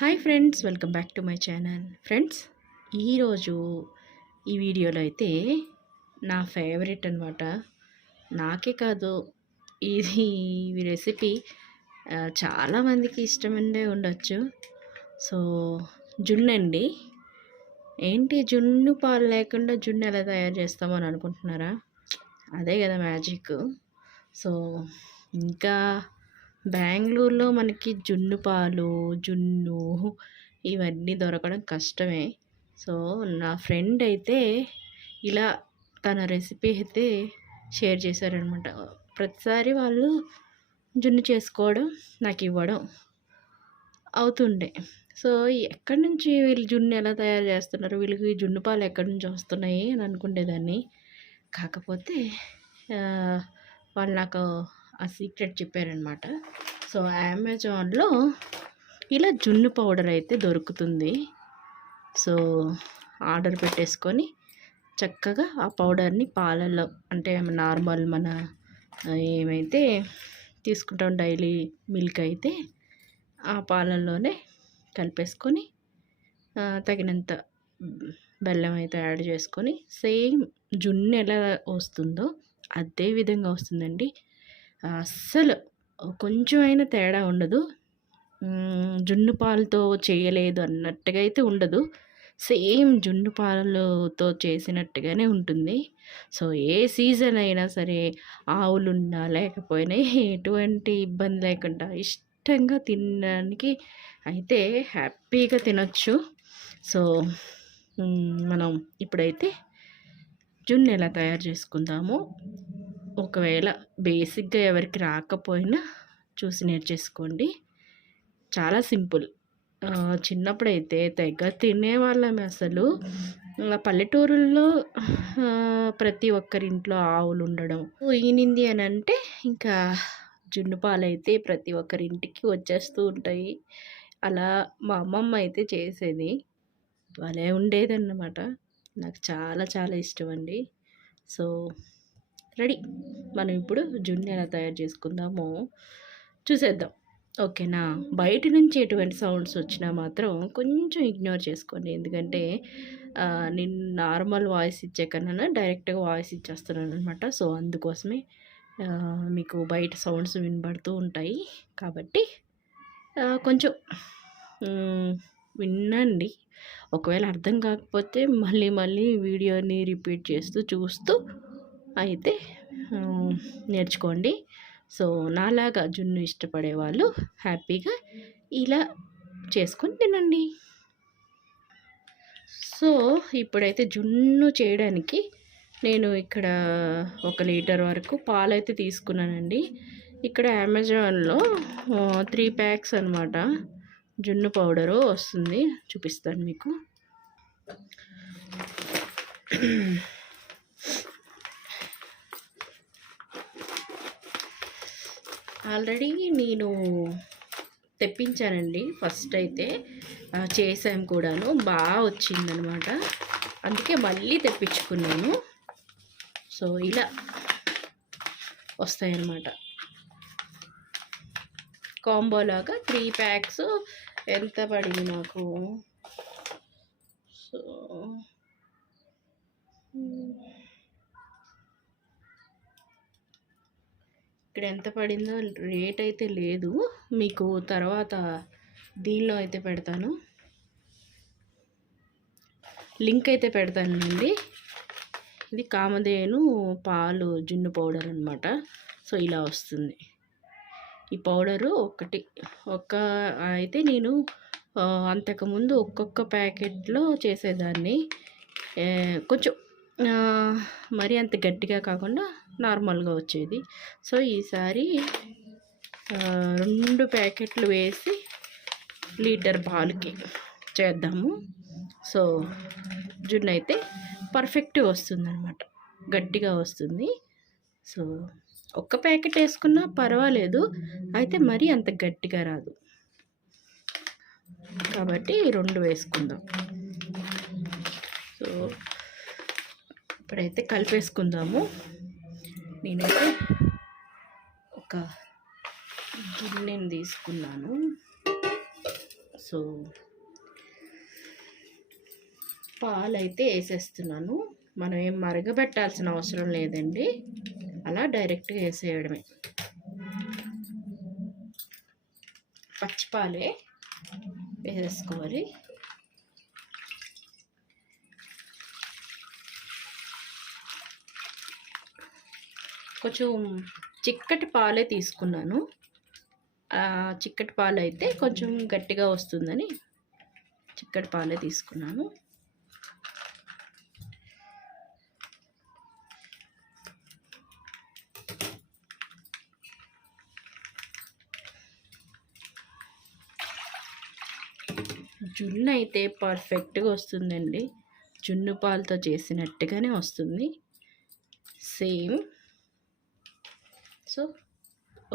Hi friends welcome back to my channel. Friends ఈరోజు ఈ వీడియోలో అయితే నా ఫేవరెట్ అనమాట నాకే కాదు ఇది ఈ రెసిపీ చాలామందికి ఇష్టమండే ఉండొచ్చు. సో జున్ను అండి. ఏంటి జున్ను పాలు లేకుండా జున్ను ఎలా తయారు చేస్తామని అనుకుంటున్నారా? అదే కదా మ్యాజిక్. సో ఇంకా బెంగళూరులో మనకి జున్ను పాలు జున్ను ఇవన్నీ దొరకడం కష్టమే. సో నా ఫ్రెండ్ అయితే ఇలా తన రెసిపీ అయితే షేర్ చేశారనమాట. ప్రతిసారి వాళ్ళు జున్ను చేసుకోవడం నాకు ఇవ్వడం అవుతుండే. సో ఎక్కడి నుంచి వీళ్ళు జున్ను ఎలా తయారు చేస్తున్నారు? వీళ్ళకి జున్ను పాలు ఎక్కడి నుంచి వస్తున్నాయి అని అనుకునేదాన్ని కాకపోతే వాళ్ళు నాకు ఆ సీక్రెట్ చెప్పారనమాట సో అమెజాన్లో ఇలా జున్ను పౌడర్ అయితే దొరుకుతుంది. సో ఆర్డర్ పెట్టేసుకొని చక్కగా ఆ పౌడర్ని పాలల్లో అంటే నార్మల్ మన ఏమైతే తీసుకుంటాం డైలీ మిల్క్ అయితే ఆ పాలల్లోనే కలిపేసుకొని తగినంత బెల్లం అయితే యాడ్ చేసుకొని సేమ్ జున్ను ఎలా వస్తుందో అదే విధంగా వస్తుందండి. అస్సలు కొంచెం అయినా తేడా ఉండదు. జున్ను పాలతో చేయలేదు అన్నట్టుగా అయితే ఉండదు. సేమ్ జున్ను పాలతో చేసినట్టుగానే ఉంటుంది. సో ఏ సీజన్ అయినా సరే ఆవులున్నా లేకపోయినా ఎటువంటి ఇబ్బంది లేకుండా ఇష్టంగా తినడానికి అయితే హ్యాపీగా తినొచ్చు. సో మనం ఇప్పుడైతే జున్ను ఎలా తయారు చేసుకుందాము ఒకవేళ బేసిక్గా ఎవరికి రాకపోయినా చూసి నేర్చేసుకోండి. చాలా సింపుల్. చిన్నప్పుడైతే తెగ తినేవాళ్ళం అసలు. పల్లెటూరుల్లో ప్రతి ఒక్కరింట్లో ఆవులు ఉండడం ఈనింది అని అంటే ఇంకా జున్ను పాలు అయితే ప్రతి ఒక్కరింటికి వచ్చేస్తూ ఉంటాయి. అలా మా అమ్మమ్మ అయితే చేసేది. భలే ఉండేదన్నమాట. నాకు చాలా చాలా ఇష్టం అండి సో రెడీ. మనం ఇప్పుడు జున్ను ఎలా తయారు చేసుకుందామో చూసేద్దాం. ఓకేనా? బయట నుంచి ఎటువంటి సౌండ్స్ వచ్చినా మాత్రం కొంచెం ఇగ్నోర్ చేసుకోండి. ఎందుకంటే నేను నార్మల్ వాయిస్ ఇచ్చే కన్నా డైరెక్ట్గా వాయిస్ ఇచ్చేస్తున్నాను అనమాట సో అందుకోసమే మీకు బయట సౌండ్స్ వినబడుతూ ఉంటాయి. కాబట్టి కొంచెం వినండి. ఒకవేళ అర్థం కాకపోతే మళ్ళీ మళ్ళీ వీడియోని రిపీట్ చేస్తూ చూస్తూ అయితే నేర్చుకోండి. సో నాలాగా జున్ను ఇష్టపడే వాళ్ళు హ్యాపీగా ఇలా చేసుకొని తినండి. సో ఇప్పుడైతే జున్ను చేయడానికి నేను ఇక్కడ ఒక లీటర్ వరకు పాలైతే తీసుకున్నానండి. ఇక్కడ అమెజాన్లో త్రీ ప్యాక్స్ అనమాట జున్ను పౌడరు వస్తుంది. చూపిస్తాను మీకు. ఆల్రెడీ నేను తెప్పించానండి ఫస్ట్ అయితే. చేసాం కూడాను. బాగా వచ్చిందనమాట. అందుకే మళ్ళీ తెప్పించుకున్నాను. సో ఇలా వస్తాయన్నమాట కాంబోలాగా త్రీ ప్యాక్స్ ఎంత పడింది నాకు సో ఇక్కడ ఎంత పడిందో రేట్ అయితే లేదు. మీకు తర్వాత దీనిలో అయితే పెడతాను. లింక్ అయితే పెడతానండి ఇది కామధేను పాలు జున్ను పౌడర్ అనమాట సో ఇలా వస్తుంది. ఈ పౌడరు ఒకటి. ఒక్క అయితే నేను అంతకుముందు ఒక్కొక్క ప్యాకెట్లో చేసేదాన్ని. కొంచెం మరీ అంత గట్టిగా కాకుండా నార్మల్గా వచ్చేది. సో ఈసారి రెండు ప్యాకెట్లు వేసి లీటర్ పాలకి చేద్దాము. సో జున్ను అయితే పర్ఫెక్ట్గా వస్తుందన్నమాట. గట్టిగా వస్తుంది. సో ఒక్క ప్యాకెట్ వేసుకున్నా పర్వాలేదు. అయితే మరీ అంత గట్టిగా రాదు. కాబట్టి రెండు వేసుకుందాం. సో ఇప్పుడైతే కలిపేసుకుందాము నేనైతే ఒక గిన్నెని తీసుకున్నాను. సో పాలైతే వేసేస్తున్నాను. మనం ఏం మరగబెట్టాల్సిన అవసరం లేదండి. అలా డైరెక్ట్గా వేసేయడమే. పచ్చిపాలే వేసేసుకోవాలి. కొంచెం చిక్కటి పాలే తీసుకున్నాను. చిక్కటి పాలు అయితే కొంచెం గట్టిగా వస్తుందని చిక్కటి పాలే తీసుకున్నాను. జున్ను అయితే పర్ఫెక్ట్గా వస్తుందండి. జున్ను పాలతో చేసినట్టుగానే వస్తుంది. సేమ్ సో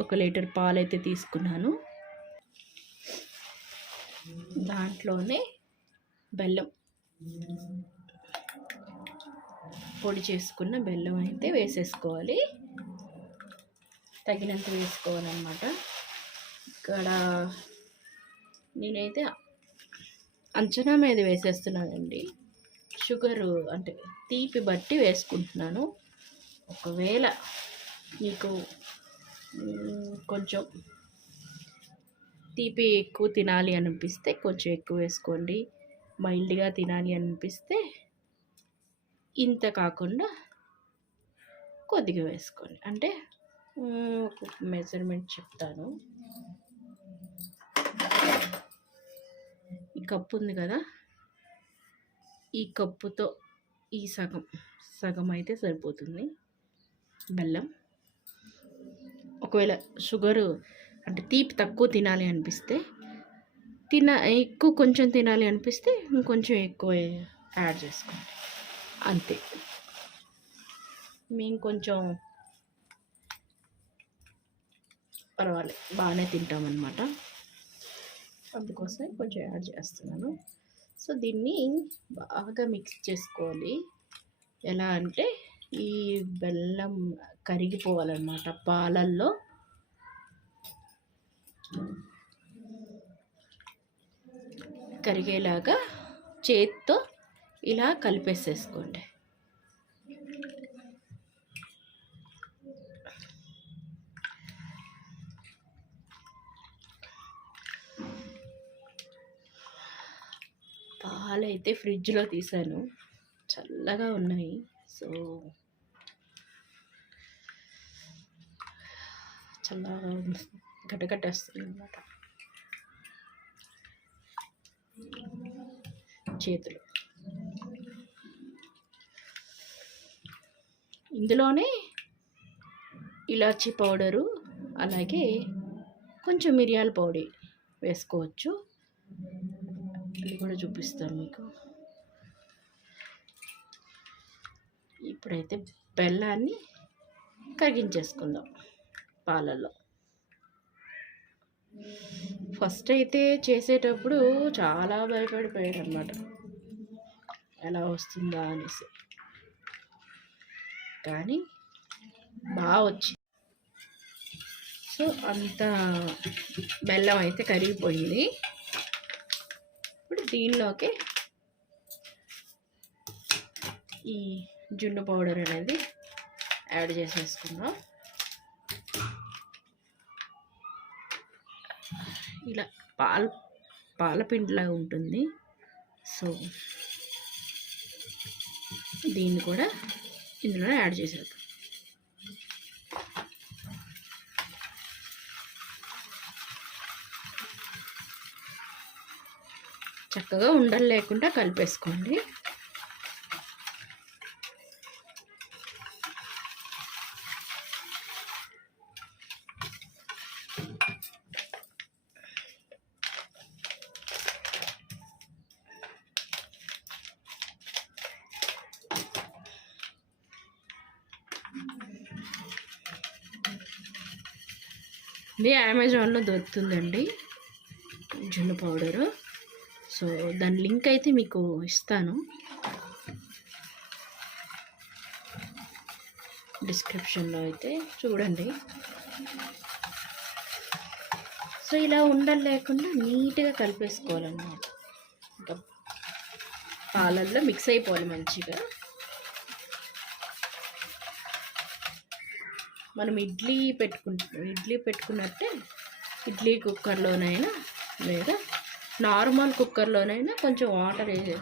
ఒక లీటర్ పాలు అయితే తీసుకున్నాను. దాంట్లోనే బెల్లం. పొడి చేసుకున్న బెల్లం అయితే వేసేసుకోవాలి. తగినంత వేసుకోవాలన్నమాట. ఇక్కడ నేనైతే అంచనా మీద వేసేస్తున్నానండి. షుగరు అంటే తీపి బట్టి వేసుకుంటున్నాను. ఒకవేళ మీకు కొంచెం తీపి ఎక్కువ తినాలి అనిపిస్తే కొంచెం ఎక్కువ వేసుకోండి. మైల్డ్గా తినాలి అనిపిస్తే ఇంత కాకుండా కొద్దిగా వేసుకోండి. అంటే ఒక మెజర్మెంట్ చెప్తాను. ఈ కప్పు ఉంది కదా ఈ కప్పుతో ఈ సగం సగం అయితే సరిపోతుంది. బెల్లం. ఒకవేళ షుగరు అంటే తీపి తక్కువ తినాలి అనిపిస్తే తిన ఎక్కువ కొంచెం తినాలి అనిపిస్తే ఇంకొంచెం ఎక్కువ యాడ్ చేసుకోండి. అంతే. మేము కొంచెం పర్వాలేదు బాగానే తింటామన్నమాట. అందుకోసం కొంచెం యాడ్ చేస్తున్నాను. సో దీన్ని బాగా మిక్స్ చేసుకోవాలి. ఎలా అంటే ఈ బెల్లం కరిగిపోవాలన్నమాట పాలల్లో. కరిగేలాగా చేత్తో ఇలా కలిపేసేసుకోండి. పాలైతే ఫ్రిడ్జ్లో తీసాను. చల్లగా ఉన్నాయి. సో చాలా ఉంది గడ్డగట్టేస్తుంది అనమాట చేతులు. ఇందులోనే ఇలాచీ పౌడరు అలాగే కొంచెం మిరియాల పొడి వేసుకోవచ్చు. అది కూడా చూపిస్తాను మీకు. ఇప్పుడైతే బెల్లాన్ని కరిగించేసుకుందాం పాలల్లో. ఫస్ట్ అయితే చేసేటప్పుడు చాలా భయపడిపోయాడు అనమాట ఎలా వస్తుందా అనేసి. కానీ బాగా వచ్చి సో అంత బెల్లం అయితే కరిగిపోయింది. ఇప్పుడు దీనిలోకి ఈ జున్ను పౌడర్ అనేది యాడ్ చేసేసుకుందాం. ఇలా పాల పాలపిండిలాగా ఉంటుంది. సో దీన్ని కూడా ఇందులో యాడ్ చేసేద్దాం. చక్కగా ఉండలు లేకుండా కలిపేసుకోండి. ఇది అమెజాన్లో దొరుకుతుందండి. జున్ను పౌడరు. సో దాని లింక్ అయితే మీకు ఇస్తాను. డిస్క్రిప్షన్లో అయితే చూడండి. సో ఇలా ఉండలు లేకుండా నీట్గా కలిపేసుకోవాలన్నమాట. ఇంకా పాలల్లో మిక్స్ అయిపోవాలి మంచిగా. మనం ఇడ్లీ పెట్టుకుంటాం ఇడ్లీ పెట్టుకున్నట్టే ఇడ్లీ కుక్కర్లోనైనా లేదా నార్మల్ కుక్కర్లోనైనా కొంచెం వాటర్ వే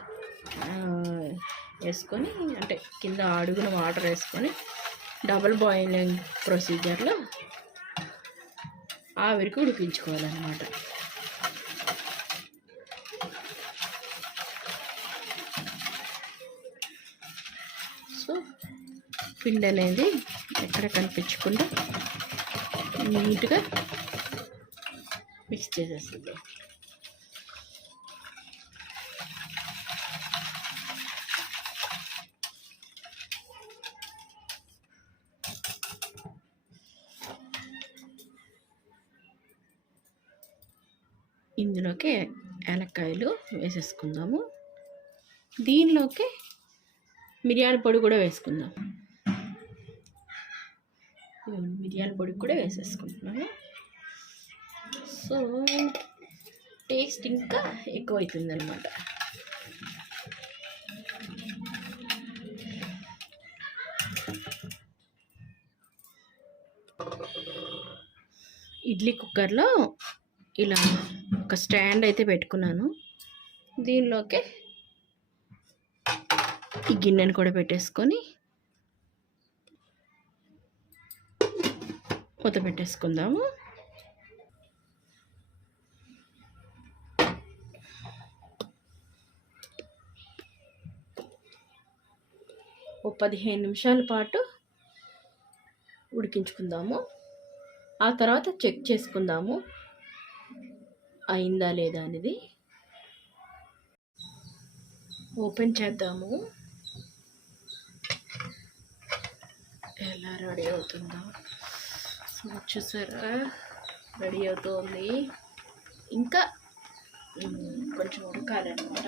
వేసుకొని అంటే కింద అడుగున వాటర్ వేసుకొని డబుల్ బాయిలింగ్ ప్రొసీజర్లో ఆవిరికి ఉడికించుకోవాలన్నమాట. పిండి అనేది ఎక్కడ కనిపించకుండా నీట్గా మిక్స్ చేసేస్తుంది ఇందులోకి ఏలక్కాయలు వేసేసుకుందాము. దీనిలోకి మిరియాల పొడి కూడా వేసుకుందాం. మిరియాల పొడి కూడా వేసేసుకుంటున్నాను. సో టేస్ట్ ఇంకా ఎక్కువ అవుతుందన్నమాట ఇడ్లీ కుక్కర్లో ఇలా ఒక స్టాండ్ అయితే పెట్టుకున్నాను. దీనిలోకి ఈ గిన్నెను కూడా పెట్టేసుకొని మూత పెట్టేసుకుందాము. ఓ పదిహేను నిమిషాల పాటు ఉడికించుకుందాము. ఆ తర్వాత చెక్ చేసుకుందాము. అయిందా లేదా అనేది ఓపెన్ చేద్దాము. ఎలా రెడీ అవుతుందో. చూసారా రెడీ అవుతుంది. ఇంకా కొంచెం ఉడకాలన్నమాట.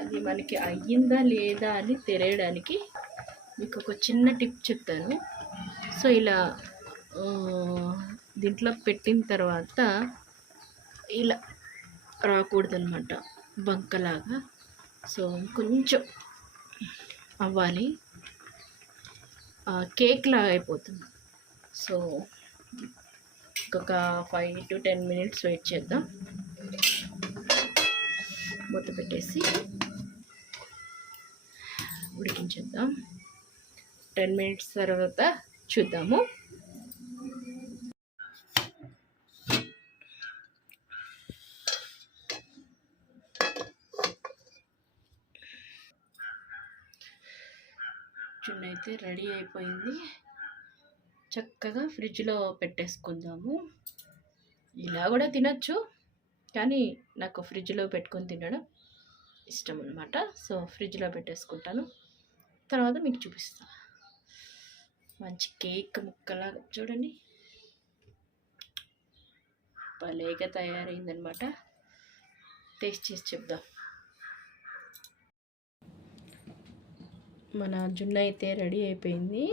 అది మనకి అయ్యిందా లేదా అని తెలియడానికి మీకు ఒక చిన్న టిప్ చెప్తాను. సో ఇలా దీంట్లో పెట్టిన తర్వాత ఇలా రాకూడదనమాట బంకలాగా. సో కొంచెం అవ్వాలి. కేక్ లాగా అయిపోతుంది. సో ఇంకొక five to ten minutes wait చేద్దాం. మూత పెట్టేసి ఉడికించేద్దాం. టెన్ మినిట్స్ తర్వాత చూద్దాము. చున్న అయితే రెడీ అయిపోయింది. చక్కగా ఫ్రిడ్జ్లో పెట్టేసుకుందాము. ఇలా కూడా తినచ్చు కానీ నాకు ఫ్రిడ్జ్లో పెట్టుకొని తినడం ఇష్టం అనమాట సో ఫ్రిడ్జ్లో పెట్టేసుకుంటాను. తర్వాత మీకు చూపిస్తా. మంచి కేక్ ముక్కలాగా చూడండి. భలేగా తయారైందనమాట టేస్ట్ చేసి చెప్దాం. మన జున్న అయితే రెడీ అయిపోయింది.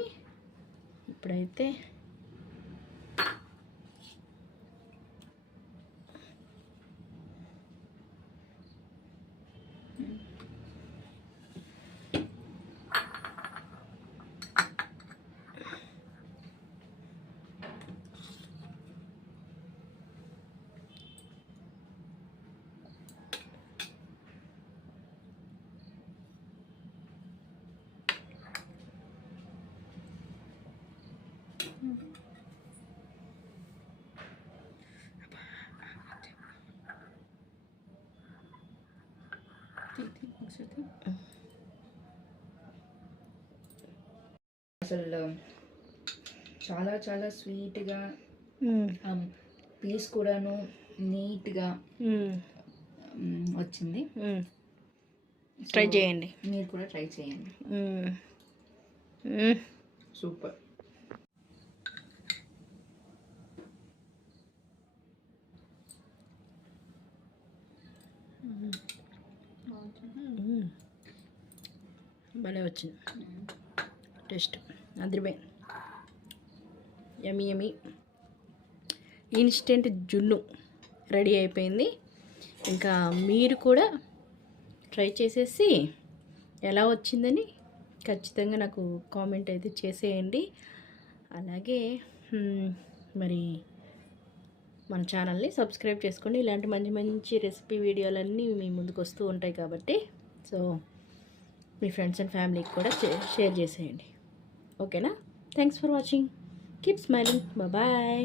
ఇప్పుడైతే అసలు చాలా చాలా స్వీట్గా పీస్ కూడాను నీట్గా వచ్చింది. ట్రై చేయండి. మీరు కూడా ట్రై చేయండి. సూపర్. భలే వచ్చింది. టేస్ట్ అదిరిపోయి. Yummy yummy. ఇన్స్టెంట్ జున్ను రెడీ అయిపోయింది. ఇంకా మీరు కూడా ట్రై చేసేసి ఎలా వచ్చిందని ఖచ్చితంగా నాకు కామెంట్ అయితే చేసేయండి. అలాగే మరి మన ఛానల్ని సబ్స్క్రైబ్ చేసుకోండి. ఇలాంటి మంచి మంచి రెసిపీ వీడియోలన్నీ మీ ముందుకు వస్తూ ఉంటాయి కాబట్టి. సో మీ ఫ్రెండ్స్ అండ్ ఫ్యామిలీకి కూడా షేర్ చేసేయండి. ఓకేనా? Thanks for watching keep smiling bye